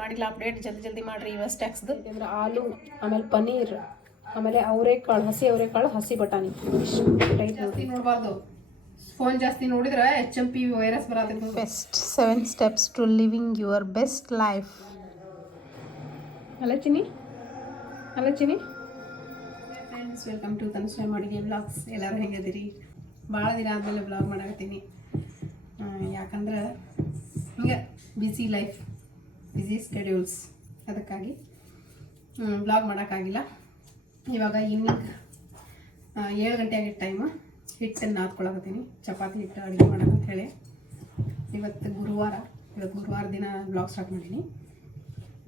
ಮಾಡಿಲ್ಲ ಅಪ್ಡೇಟ್ ಜಲ್ದಿ ಮಾಡ್ರಿ ಯುಎಸ್ ಟ್ಯಾಕ್ಸ್ದು. ಯಾಕಂದ್ರೆ ಆಲೂ ಆಮೇಲೆ ಪನ್ನೀರ್ ಆಮೇಲೆ ಅವರೆಕಾಳು ಹಸಿ ಬಟಾಣಿ ಜಾಸ್ತಿ ನೋಡಬಾರ್ದು. ಫೋನ್ ಜಾಸ್ತಿ ನೋಡಿದ್ರೆ HMP ವೈರಸ್ ಬರತ್ತೆ. Best 7 steps to living your best life. ಅಲ್ಲ ಚಿನಿ ಫ್ರೆಂಡ್ಸ್, ವೆಲ್ಕಮ್ ಟು ತನುಶ್ರೀ ಅಡುಗೆ ವ್ಲಾಗ್ಸ್. ಎಲ್ಲರೂ ಹೆಂಗದಿರಿ? ಭಾಳ ದಿನ ಆದಮೇಲೆ ವ್ಲಾಗ್ ಮಾಡಾಕತ್ತೀನಿ. ಯಾಕಂದ್ರೆ ಹಿಂಗೆ ಬ್ಯುಸಿ ಲೈಫ್, ಬ್ಯುಸಿ ಸ್ಕೆಡ್ಯೂಲ್ಸ್, ಅದಕ್ಕಾಗಿ ವ್ಲಾಗ್ ಮಾಡೋಕ್ಕಾಗಿಲ್ಲ. ಇವಾಗ ಈವ್ನಿಂಗ್ 7 ಗಂಟೆ ಆಗಿತ್ತು ಟೈಮು. ಹಿಟ್ಟನ್ನು ನಾದ್ಕೊಳಕತ್ತೀನಿ, ಚಪಾತಿ ಹಿಟ್ಟು ಅಡುಗೆ ಮಾಡೋಕ್ಕಂತ ಹೇಳಿ. ಇವತ್ತು ಗುರುವಾರ ದಿನ ವ್ಲಾಗ್ ಸ್ಟಾರ್ಟ್ ಮಾಡೀನಿ.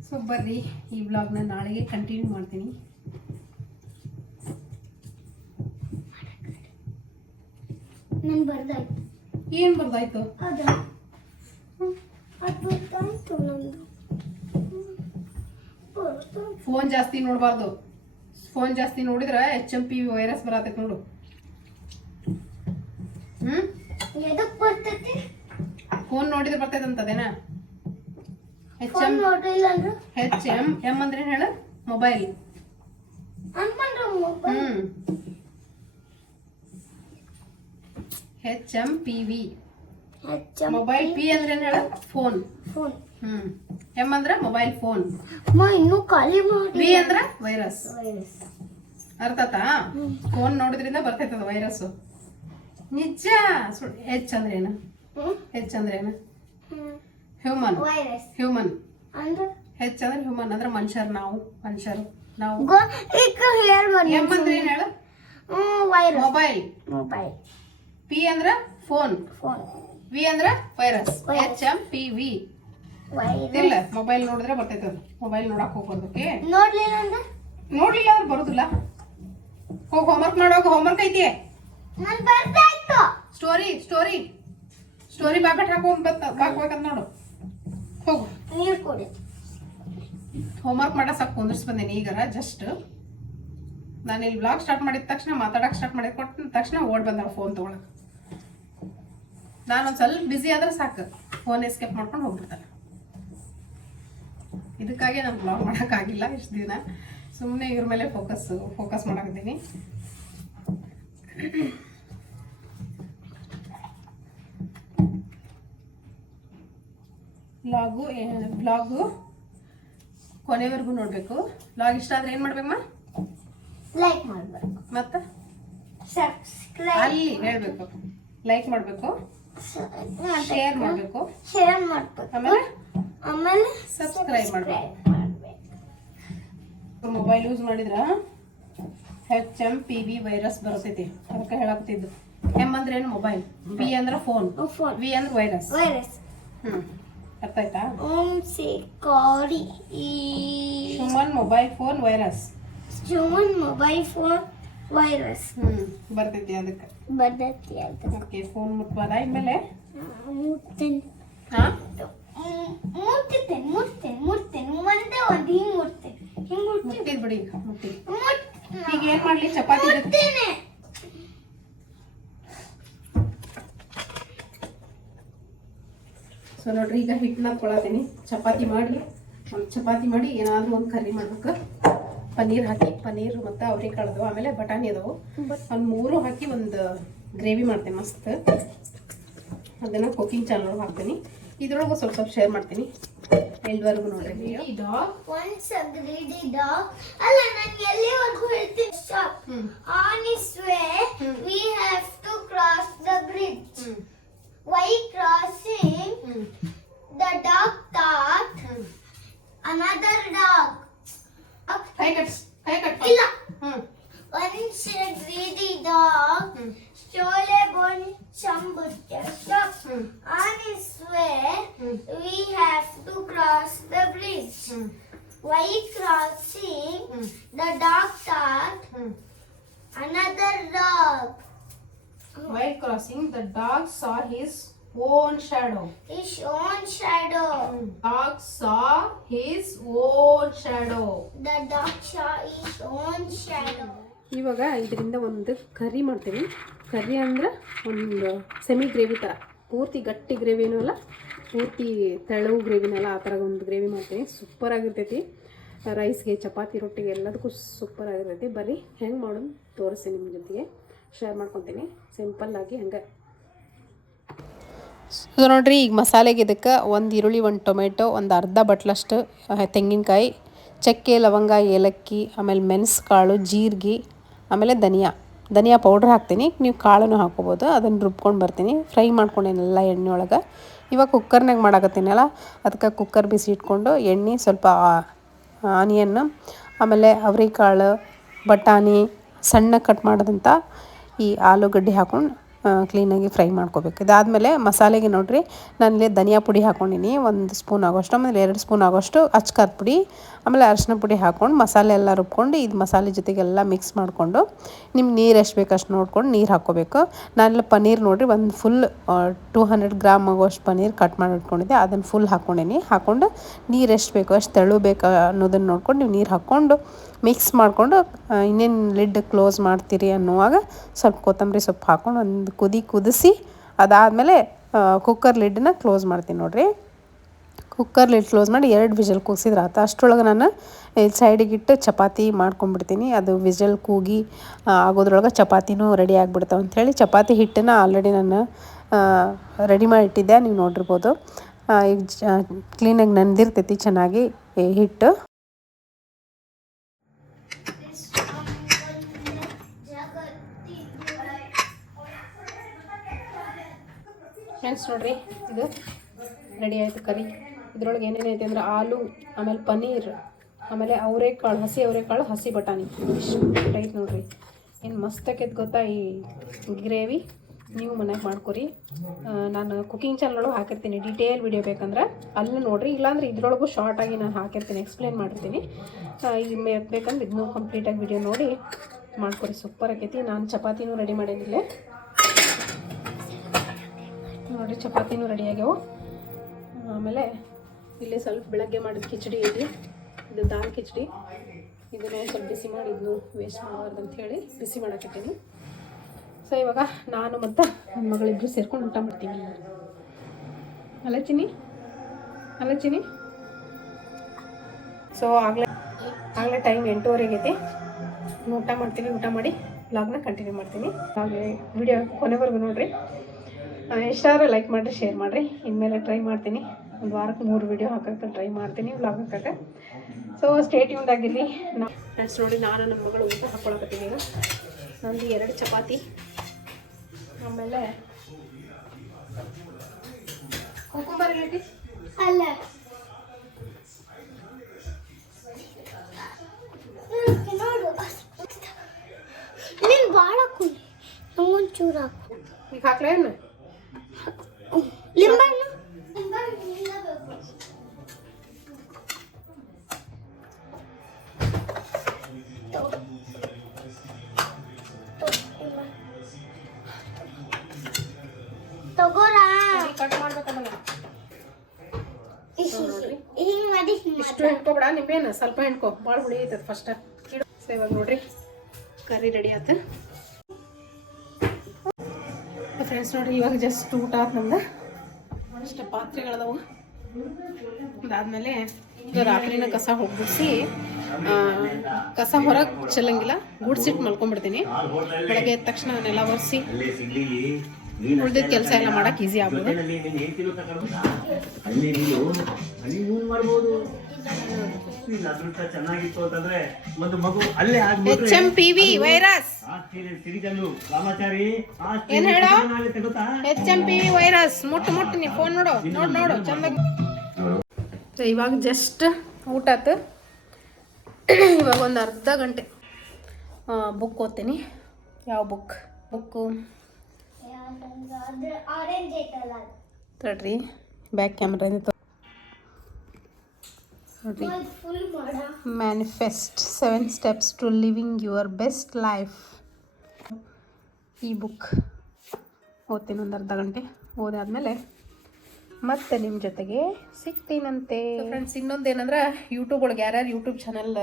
ಸೊ ಬರ್ರಿ, ಈ ವ್ಲಾಗ್ನ ನಾಳೆಗೆ ಕಂಟಿನ್ಯೂ ಮಾಡ್ತೀನಿ. ಏನು ಬರ್ದಾಯ್ತು? ಫೋನ್ ಜಾಸ್ತಿ ನೋಡಬಾರ್ದು. ಫೋನ್ ಜಾಸ್ತಿ ನೋಡಿದ್ರೆ HMP ವೈರಸ್ ಬರತೈತೆ ನೋಡು. ಫೋನ್ ನೋಡಿದ್ರೆ ಬರ್ತೈತೆ ಅಂತದೇನಾ? HM ಅಂದ್ರೆ ಹೇಳ ಮೊಬೈಲ್. HMPV mobile. P ಅಂದ್ರೆ ಏನ್ ಹೇಳ? ಫೋನ್. M ಅಂದ್ರೆ ಮೊಬೈಲ್ ಫೋನ್. V ಅಂದ್ರೆ ವೈರಸ್. ಅರ್ಥತಾ? ಫೋನ್ ನೋಡಿದ್ರಿಂದ ಬರ್ತೈತದ ವೈರಸ್. ನಿಜ. H ಅಂದ್ರೆ ಏನು? ಹ್ಯೂಮನ್. H ಅಂದ್ರೆ ಹ್ಯೂಮನ್ ಅಂದ್ರೆ ಮನುಷ್ಯರು. ನಾವು. M ಅಂದ್ರೆ ಏನ್ ಹೇಳ? ಮೊಬೈಲ್. P ಅಂದ್ರೆ ಫೋನ್. V ಅಂದ್ರೆ ವೈರಸ್. HMPV. ಇಲ್ಲ, ಮೊಬೈಲ್ ನೋಡಿದ್ರೆ ಬರ್ತೈತೆ. ಮೊಬೈಲ್ ನೋಡಕ್ ಹೋಗ್ಬಾರ್ದಕ್ಕೆ. ನೋಡ್ಲಿಲ್ಲ ಅಂದ್ರೆ ಬರುದಿಲ್ಲ. ಹೋಗಿ ಹೋಮ್ವರ್ಕ್ ಮಾಡೋಗ. ಹೋಮ್ವರ್ಕ್ ಐತಿ. ಸ್ಟೋರಿ ಬಾಬೆಟ್ ಹಾಕೋಬೇಕಂತ ನೋಡು. ಹೋಗು. ಹೋಮ್ವರ್ಕ್ ಮಾಡೋ ಸಾಕು ಕುಂದಿರ್ಸ್ ಬಂದೇನಿ. ಈಗಾರ ಜಸ್ಟ್ ನಾನು ಇಲ್ಲಿ ವ್ಲಾಗ್ ಸ್ಟಾರ್ಟ್ ಮಾಡಿದ ತಕ್ಷಣ, ಮಾತಾಡಕ್ ಸ್ಟಾರ್ಟ್ ಮಾಡಿದ ಕೊಟ್ಟ ತಕ್ಷಣ ಓಡ್ ಬಂದಾಳ ಫೋನ್ ತಗೊಳಕ್. ನಾನೊಂದು ಸ್ವಲ್ಪ ಬಿಸಿ ಆದ್ರೆ ಸಾಕು, ಫೋನ್ ಎಸ್ಕೇಪ್ ಮಾಡ್ಕೊಂಡು ಹೋಗ್ಬಿಡ್ತಾನೆ. ಇದಕ್ಕಾಗಿ ನಾನು ಬ್ಲಾಗ್ ಮಾಡೋಕ್ಕಾಗಿಲ್ಲ ಇಷ್ಟು ದಿನ. ಸುಮ್ಮನೆ ಇವ್ರ ಮೇಲೆ ಫೋಕಸ್ ಮಾಡಾಕತ್ತೀನಿ. ಬ್ಲಾಗು ಕೊನೆವರೆಗೂ ನೋಡಬೇಕು. ಬ್ಲಾಗ್ ಇಷ್ಟ ಆದರೆ ಏನು ಮಾಡ್ಬೇಕಮ್ಮ? ಲೈಕ್ ಮಾಡಬೇಕು. ಮತ್ತೆ ಅಲ್ಲಿ ಹೇಳಬೇಕು, ಲೈಕ್ ಮಾಡಬೇಕು, ಶೇರ್ ಮಾಡಬೇಕು, ಆಮೇಲೆ ಸಬ್ಸ್ಕ್ರೈಬ್ ಮಾಡಬೇಕು. ಮೊಬೈಲ್ ಯೂಸ್ ಮಾಡಿದ್ರೆ HMPV ವೈರಸ್ ಬರ್ತೈತಿ. ಅದಕ್ಕೆ ಹೇಳಾಕತ್ತಿದ್ದು. M ಅಂದ್ರೆ ಏನು? ಮೊಬೈಲ್. P ಅಂದ್ರೆ ಫೋನ್. V ಅಂದ್ರೆ ವೈರಸ್. ಅರ್ಥ ಆಯ್ತಾ? Human mobile phone virus. ಬರ್ತೈತಿ ಅದಕ್ಕೆ. ಓಕೆ, ಫೋನ್ ಮುಟ್ಬಾರ. ಇನ್ಮೇಲೆ ಮುಟ್ಟಿದ್ ಬಿಡಿ. ಈಗ ಏನ್ ಮಾಡ್ಲಿ? ಚಪಾತಿ. ಸೊ ನೋಡ್ರಿ, ಈಗ ಹಿಟ್ಟನ್ನ ಕೊಳತೀನಿ. ಚಪಾತಿ ಮಾಡಿ ಏನಾದ್ರೂ ಒಂದು ಕರ್ರಿ ಮಾಡ್ಬೇಕು. ಪನ್ನೀರ್ ಹಾಕಿ, ಪನ್ನೀರ್ ಮತ್ತು ಅವರೆಕಾಳು ಆಮೇಲೆ ಬಟಾಣಿ ಅದಾವು. ಒಂದು 3 ಹಾಕಿ ಒಂದು ಗ್ರೇವಿ ಮಾಡ್ತೀನಿ ಮಸ್ತ್. ಅದನ್ನು ಕುಕಿಂಗ್ ಚಾನಲ್ ಹಾಕ್ತೀನಿ. ಇದ್ರೊಳಗೆ ಸ್ವಲ್ಪ ಶೇರ್ ಮಾಡ್ತೀನಿ. ಎಲ್ಲಿವರೆಗೂ ನೋಡ್ರಿ. ಅಲ್ಲ, ನಾನು ಎಲ್ಲಿವರೆಗೂ ಹೇಳ್ತೀನಿ. On his way we have to cross the bridge. While crossing, the dog thought another dog. ಕೈ ಕಟ್. ಇಲ್ಲ. Once a greedy dog stole a bone some butcher's shop. On his way, we have to cross the bridge. While crossing, the dog thought another dog. While crossing, the dog saw his own shadow. Dog saw his own shadow. The dog saw his own shadow. ಇವಾಗ ಇದರಿಂದ ಒಂದು ಕರಿ ಮಾಡ್ತೀವಿ. ಕರಿ ಅಂದ್ರೆ ಒಂದು semi gravy ಥರ, ಪೂರ್ತಿ ಗಟ್ಟಿ gravy ಏನೂ ಅಲ್ಲ, ಪೂರ್ತಿ ತೆಳು ಗ್ರೇವಿನೆಲ್ಲ ಆ ಥರ ಒಂದು ಗ್ರೇವಿ ಮಾಡ್ತೀನಿ. ಸೂಪರ್ ಆಗಿರ್ತೈತಿ. ರೈಸ್ಗೆ, ಚಪಾತಿ, ರೊಟ್ಟಿಗೆ ಎಲ್ಲದಕ್ಕೂ ಸೂಪರ್ ಆಗಿರ್ತೈತಿ. ಬರೀ ಹೆಂಗೆ ಮಾಡೋದು ತೋರಿಸಿ ನಿಮ್ಮ ಜೊತೆಗೆ ಶೇರ್ ಮಾಡ್ಕೊತೀನಿ. ಸಿಂಪಲ್ಲಾಗಿ ಹಂಗೆ. ಸೊ ನೋಡಿರಿ, ಈಗ ಮಸಾಲೆಗೆ ಇದಕ್ಕೆ ಒಂದು ಈರುಳ್ಳಿ, ಒಂದು ಟೊಮೆಟೊ, ಒಂದು ಅರ್ಧ ಬಟ್ಲಷ್ಟು ತೆಂಗಿನಕಾಯಿ, ಚಕ್ಕೆ, ಲವಂಗ, ಏಲಕ್ಕಿ, ಆಮೇಲೆ ಮೆಣಸು ಕಾಳು, ಜೀರಿಗೆ, ಆಮೇಲೆ ಧನಿಯಾ ಪೌಡ್ರ್ ಹಾಕ್ತೀನಿ. ನೀವು ಕಾಳನ್ನು ಹಾಕ್ಕೋಬೋದು. ಅದನ್ನು ರುಬ್ಕೊಂಡು ಬರ್ತೀನಿ. ಫ್ರೈ ಮಾಡ್ಕೊಂಡೇನೆಲ್ಲ ಎಣ್ಣೆ ಒಳಗೆ. ಇವಾಗ ಕುಕ್ಕರ್ನಾಗ ಮಾಡಾಕತ್ತೀನಲ್ಲ, ಅದಕ್ಕೆ ಕುಕ್ಕರ್ ಬಿಸಿ ಇಟ್ಕೊಂಡು ಎಣ್ಣೆ, ಸ್ವಲ್ಪ ಆನಿಯನ್ನು, ಆಮೇಲೆ ಅವರೆಕಾಳು, ಬಟಾಣಿ, ಸಣ್ಣ ಕಟ್ ಮಾಡೋದಂಥ ಈ ಆಲೂಗಡ್ಡೆ ಹಾಕ್ಕೊಂಡು ಕ್ಲೀನಾಗಿ ಫ್ರೈ ಮಾಡ್ಕೋಬೇಕು. ಇದಾದಮೇಲೆ ಮಸಾಲೆಗೆ ನೋಡಿರಿ, ನಾನಿಲ್ಲಿ ಧನಿಯಾ ಪುಡಿ ಹಾಕ್ಕೊಂಡಿನಿ 1 ಸ್ಪೂನ್ ಆಗೋಷ್ಟು, ಆಮೇಲೆ 2 ಸ್ಪೂನ್ ಆಗೋಷ್ಟು ಅಚ್ಕಾರದ ಪುಡಿ, ಆಮೇಲೆ ಅರಿಶಿನ ಪುಡಿ ಹಾಕ್ಕೊಂಡು ಮಸಾಲೆ ಎಲ್ಲ ರುಬ್ಕೊಂಡು ಇದು ಮಸಾಲೆ ಜೊತೆಗೆಲ್ಲ ಮಿಕ್ಸ್ ಮಾಡಿಕೊಂಡು ನಿಮ್ಗೆ ನೀರು ಎಷ್ಟು ಬೇಕು ಅಷ್ಟು ನೋಡ್ಕೊಂಡು ನೀರು ಹಾಕ್ಕೋಬೇಕು. ನಾನೆಲ್ಲ ಪನ್ನೀರ್ ನೋಡಿರಿ ಒಂದು ಫುಲ್ 200 ಗ್ರಾಮ್ ಆಗೋಷ್ಟು ಪನ್ನೀರ್ ಕಟ್ ಮಾಡಿ ಇಟ್ಕೊಂಡಿದ್ದೆ. ಅದನ್ನು ಫುಲ್ ಹಾಕ್ಕೊಂಡೀನಿ. ಹಾಕ್ಕೊಂಡು ನೀರು ಎಷ್ಟು ಬೇಕೋ ಅಷ್ಟು ತೆಳು ಬೇಕು ಅನ್ನೋದನ್ನು ನೋಡ್ಕೊಂಡು ನೀವು ನೀರು ಹಾಕ್ಕೊಂಡು ಮಿಕ್ಸ್ ಮಾಡಿಕೊಂಡು ಇನ್ನೇನು ಲಿಡ್ ಕ್ಲೋಸ್ ಮಾಡ್ತೀರಿ ಅನ್ನುವಾಗ ಸ್ವಲ್ಪ ಕೊತ್ತಂಬರಿ ಸೊಪ್ಪು ಹಾಕ್ಕೊಂಡು ಒಂದು ಕುದಿಸಿ ಅದಾದಮೇಲೆ ಕುಕ್ಕರ್ ಲಿಡ್ಡನ್ನ ಕ್ಲೋಸ್ ಮಾಡ್ತೀನಿ ನೋಡಿರಿ. ಕುಕ್ಕರ್ ಲಿಡ್ ಕ್ಲೋಸ್ ಮಾಡಿ 2 ವಿಷಲ್ ಕೂಗಿಸಿದ್ರೆ ಆತ. ಅಷ್ಟರೊಳಗೆ ನಾನು ಇಲ್ಲಿ ಸೈಡಿಗಿಟ್ಟು ಚಪಾತಿ ಮಾಡ್ಕೊಂಡ್ಬಿಡ್ತೀನಿ. ಅದು ವಿಷಲ್ ಕೂಗಿ ಆಗೋದ್ರೊಳಗೆ ಚಪಾತಿನೂ ರೆಡಿ ಆಗಿಬಿಡ್ತಾವೆ ಅಂಥೇಳಿ ಚಪಾತಿ ಹಿಟ್ಟನ್ನು ಆಲ್ರೆಡಿ ನಾನು ರೆಡಿ ಮಾಡಿ ಇಟ್ಟಿದ್ದೆ. ನೀವು ನೋಡಿರ್ಬೋದು. ಈಗ ಕ್ಲೀನಾಗಿ ನೆಂದಿರ್ತೈತಿ ಚೆನ್ನಾಗಿ ಹಿಟ್ಟು. ಫ್ರೆಂಡ್ಸ್ ನೋಡಿರಿ, ಇದು ರೆಡಿ ಆಯಿತು ಕರಿ. ಇದ್ರೊಳಗೆ ಏನೇನೈತೆ ಅಂದ್ರೆ ಆಲೂ, ಆಮೇಲೆ ಪನ್ನೀರ್, ಆಮೇಲೆ ಅವರೆಕಾಳು, ಹಸಿ ಬಟಾಣಿ, ಇಷ್ಟು ಐತೆ ನೋಡಿರಿ. ಏನು ಮಸ್ತಾಕೈತೆ ಗೊತ್ತಾ ಈ ಗ್ರೇವಿ. ನೀವು ಮನೆಗೆ ಮಾಡ್ಕೊರಿ. ನಾನು ಕುಕಿಂಗ್ ಚಾನಲ್ ಹಾಕಿರ್ತೀನಿ, ಡೀಟೇಲ್ ವಿಡಿಯೋ ಬೇಕಂದ್ರೆ ಅಲ್ಲಿ ನೋಡಿರಿ. ಇಲ್ಲಾಂದ್ರೆ ಇದ್ರೊಳಗೂ ಶಾರ್ಟಾಗಿ ನಾನು ಹಾಕಿರ್ತೀನಿ, ಎಕ್ಸ್ಪ್ಲೇನ್ ಮಾಡಿರ್ತೀನಿ. ಈಗ ಬೇಕಂದ್ರೆ ಇದನ್ನೂ ಕಂಪ್ಲೀಟಾಗಿ ವಿಡಿಯೋ ನೋಡಿ ಮಾಡ್ಕೊರಿ. ಸೂಪರ್ ಆಕೈತಿ. ನಾನು ಚಪಾತಿನೂ ರೆಡಿ ಮಾಡೇನಿಲ್ಲೇ ನೋಡಿರಿ. ಚಪಾತಿನೂ ರೆಡಿ ಆಗ್ಯಾವು. ಆಮೇಲೆ ಇಲ್ಲಿ ಸ್ವಲ್ಪ ಬೆಳಗ್ಗೆ ಮಾಡಿದ ಕಿಚಡಿ ಐತಿ. ಇದು ದಾಲ್ ಕಿಚಡಿ. ಇದನ್ನು ಸ್ವಲ್ಪ ಬಿಸಿ ಮಾಡಿ ಇದನ್ನು ವೇಸ್ಟ್ ಮಾಡಬಾರ್ದು ಅಂಥೇಳಿ ಬಿಸಿ ಮಾಡಾಕಿದ್ದೀನಿ. ಸೊ ಇವಾಗ ನಾನು ಮತ್ತು ನನ್ನ ಮಗಳಿಬ್ಬರು ಸೇರ್ಕೊಂಡು ಊಟ ಮಾಡ್ತೀವಿ. ಅಲ್ಲ ಚಿನ್ನಿ. ಸೊ ಆಗಲೇ ಟೈಮ್ 8:15 ಆಗೈತಿ. ಊಟ ಮಾಡ್ತೀನಿ. ಊಟ ಮಾಡಿ ವ್ಲಾಗ್ನ ಕಂಟಿನ್ಯೂ ಮಾಡ್ತೀನಿ. ಹಾಗೆ ವಿಡಿಯೋ ಕೊನೆವರೆಗೂ ನೋಡಿರಿ. ಇಷ್ಟಾದ್ರೆ ಲೈಕ್ ಮಾಡಿರಿ, ಶೇರ್ ಮಾಡಿರಿ. ಇನ್ಮೇಲೆ ಟ್ರೈ ಮಾಡ್ತೀನಿ. ಒಂದು ವಾರಕ್ಕೆ 3 ವಿಡಿಯೋ ಹಾಕೋಕ್ಕೆ ಟ್ರೈ ಮಾಡ್ತೀನಿ, ವ್ಲಾಗ್ ಹಾಕೋಕ್ಕೆ. ಸೊ ಸ್ಟೇ ಟ್ಯೂನ್ಡ್ ಆಗಿರಲಿ. ಫ್ರೆಂಡ್ಸ್ ನೋಡಿ, ನಾನು ನನ್ನ ಮಗಳು ಊಟ ಹಾಕ್ಕೊಳಕತ್ತೀನಿ. ಈಗ ನಂದು 2 ಚಪಾತಿ, ಆಮೇಲೆ ಕುಕುಂಬರ್ ರಿಲೇಟಿ ಅಲ್ಲ ನೋಡು, ನೀನು ಭಾಳ ಕುಡಿ, ನಂಗೊಂದು ಚೂರು ಹಾಕು. ಈಗ ಹಾಕ್ಲೇನು ಲಿಂಬಣ್ಣು ತಗೋರಾ. ಕಟ್ ಮಾಡ್ಬೇಕಲ್ಲ. ಹಿಂಗೆ ಮಾಡಿ ಇಷ್ಟು ಹೆಣ್ಕೊಬೇಡ, ನಿಂಬೇನು ಸ್ವಲ್ಪ ಹೆಣ್ಕೊ, ಭಾಳ ಹುಳಿ ಐತದ ಫಸ್ಟ್. ಸೊ ಇವಾಗ ನೋಡ್ರಿ ಕರಿ ರೆಡಿ ಆಯ್ತು. ಫ್ರೆಂಡ್ಸ್ ನೋಡ್ರಿ, ಇವಾಗ ಜಸ್ಟ್ ಊಟ ಆಯ್ತು ನಮ್ದು. ಅಷ್ಟು ಪಾತ್ರೆಗಳದಾವು. ಅದಾದಮೇಲೆ ಈಗ ರಾತ್ರಿನ ಕಸ ಹೋಗ್ಬಿಡಿಸಿ, ಕಸ ಹೊರಗೆ ಚೆಲ್ಲಂಗಿಲ್ಲ, ಗುಡ್ಸಿಟ್ಟು ಮಲ್ಕೊಂಡ್ಬಿಡ್ತೀನಿ. ಬೆಳಗ್ಗೆ ಎದ್ದ ತಕ್ಷಣ ಅವನ್ನೆಲ್ಲ ಒರೆಸಿ ಉಳಿದಿದ್ದ ಕೆಲಸ ಎಲ್ಲ ಮಾಡೋಕೆ ಈಸಿ ಆಗ್ಬೋದು. HMPV ವೈರಸ್ ಏನ್ ಹೇಳ? HMPV ವೈರಸ್ ಮುಟ್ಟು ನೀ ಫೋನ್ ನೋಡು ಚಂದ. ಇವಾಗ ಜಸ್ಟ್ ಊಟ ಆಯ್ತು. ಇವಾಗ ಒಂದು ಅರ್ಧ ಗಂಟೆ ಬುಕ್ ಓದ್ತೀನಿ. ಯಾವ ಬುಕ್ಕು ತಡ್ರಿ, ಬ್ಯಾಕ್ ಕ್ಯಾಮ್ರಾ ನೋಡ್ರಿ. Manifest 7 steps to living your best life. ಈ ಬುಕ್ ಓದ್ತೀನಿ ಒಂದು ಅರ್ಧ ಗಂಟೆ. ಓದಾದ್ಮೇಲೆ ಮತ್ತೆ ನಿಮ್ಮ ಜೊತೆಗೆ ಸಿಗ್ತೀನಂತೆ. ಫ್ರೆಂಡ್ಸ್, ಇನ್ನೊಂದೇನಂದ್ರೆ ಯೂಟ್ಯೂಬ್ ಒಳಗೆ ಯಾರ್ಯಾರು ಯೂಟ್ಯೂಬ್ ಚಾನಲ್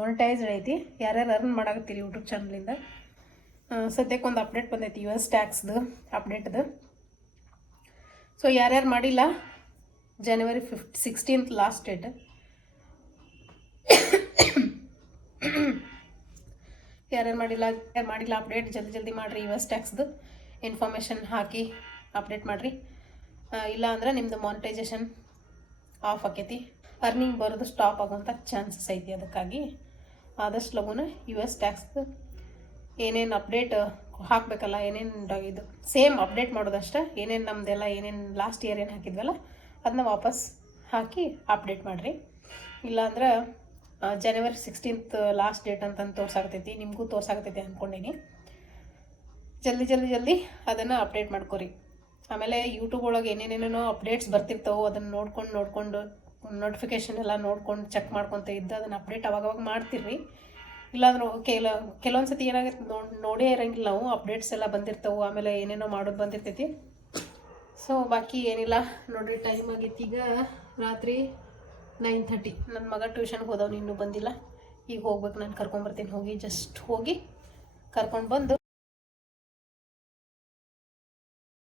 ಮೊನಿಟೈಸ್ಡ್ ಐತಿ, ಯಾರ್ಯಾರು ಅರ್ನ್ ಮಾಡಾಕತ್ತೀರಿ ಯೂಟ್ಯೂಬ್ ಚಾನಲಿಂದ, ಸದ್ಯಕ್ಕೆ ಒಂದು ಅಪ್ಡೇಟ್ ಬಂದೈತಿ US ಟ್ಯಾಕ್ಸ್ದು ಅಪ್ಡೇಟ್ದು. ಸೊ ಯಾರ್ಯಾರು ಮಾಡಿಲ್ಲ, ಜನವರಿ 16th ಲಾಸ್ಟ್ ಡೇಟ್. ಯಾರ್ಯಾರು ಮಾಡಿಲ್ಲ ಅಪ್ಡೇಟ್ ಜಲ್ದಿ ಮಾಡಿರಿ. US ಟ್ಯಾಕ್ಸ್ದು ಇನ್ಫಾರ್ಮೇಷನ್ ಹಾಕಿ ಅಪ್ಡೇಟ್ ಮಾಡಿರಿ. ಇಲ್ಲ ಅಂದ್ರೆ ನಿಮ್ಮದು ಮಾನಿಟೈಸೇಷನ್ ಆಫ್ ಆಕೈತಿ, ಅರ್ನಿಂಗ್ ಬರೋದು ಸ್ಟಾಪ್ ಆಗೋಂಥ ಚಾನ್ಸಸ್ ಐತಿ. ಅದಕ್ಕಾಗಿ ಆದಷ್ಟು ಲಗುನ US ಟ್ಯಾಕ್ಸ್ದು ಏನೇನು ಅಪ್ಡೇಟ್ ಹಾಕಬೇಕಲ್ಲ, ಏನೇನು ಇದು ಸೇಮ್ ಅಪ್ಡೇಟ್ ಮಾಡೋದಷ್ಟೇ. ಏನೇನು ನಮ್ಮದೆಲ್ಲ ಏನೇನು ಲಾಸ್ಟ್ ಇಯರ್ ಏನು ಹಾಕಿದ್ವಲ್ಲ ಅದನ್ನ ವಾಪಸ್ ಹಾಕಿ ಅಪ್ಡೇಟ್ ಮಾಡಿರಿ. ಇಲ್ಲಾಂದ್ರೆ ಜನವರಿ 16th ಲಾಸ್ಟ್ ಡೇಟ್ ಅಂತಂದು ತೋರ್ಸಾಕತೈತಿ, ನಿಮಗೂ ತೋರ್ಸಾಕತೈತಿ ಅಂದ್ಕೊಂಡೀನಿ. ಜಲ್ದಿ ಅದನ್ನು ಅಪ್ಡೇಟ್ ಮಾಡ್ಕೊರಿ. ಆಮೇಲೆ ಯೂಟ್ಯೂಬ್ ಒಳಗೆ ಏನೇನೇನೋ ಅಪ್ಡೇಟ್ಸ್ ಬರ್ತಿರ್ತಾವೆ, ಅದನ್ನು ನೋಡ್ಕೊಂಡು ನೋಟಿಫಿಕೇಷನ್ ಎಲ್ಲ ನೋಡ್ಕೊಂಡು ಚೆಕ್ ಮಾಡ್ಕೊತ ಇದ್ದು ಅದನ್ನು ಅಪ್ಡೇಟ್ ಅವಾಗವಾಗ ಮಾಡ್ತಿರ್ರಿ. ಇಲ್ಲಾಂದ್ರೆ ಕೆಲವೊಂದು ಸತಿ ಏನಾಗುತ್ತೆ ನೋಡೇ ಇರೋಂಗಿಲ್ಲ ನಾವು, ಅಪ್ಡೇಟ್ಸ್ ಎಲ್ಲ ಬಂದಿರ್ತಾವೆ, ಆಮೇಲೆ ಏನೇನೋ ಮಾಡೋದು ಬಂದಿರ್ತೈತಿ. ಸೊ ಬಾಕಿ ಏನಿಲ್ಲ ನೋಡಿರಿ, ಟೈಮ್ ಆಗೈತಿ ಈಗ ರಾತ್ರಿ 9:30. ನನ್ನ ಮಗ ಟ್ಯೂಷನ್ಗೆ ಹೋದವ್ನು ಇನ್ನೂ ಬಂದಿಲ್ಲ. ಈಗ ಹೋಗ್ಬೇಕು, ನಾನು ಕರ್ಕೊಂಬರ್ತೀನಿ. ಜಸ್ಟ್ ಹೋಗಿ ಕರ್ಕೊಂಡು ಬಂದು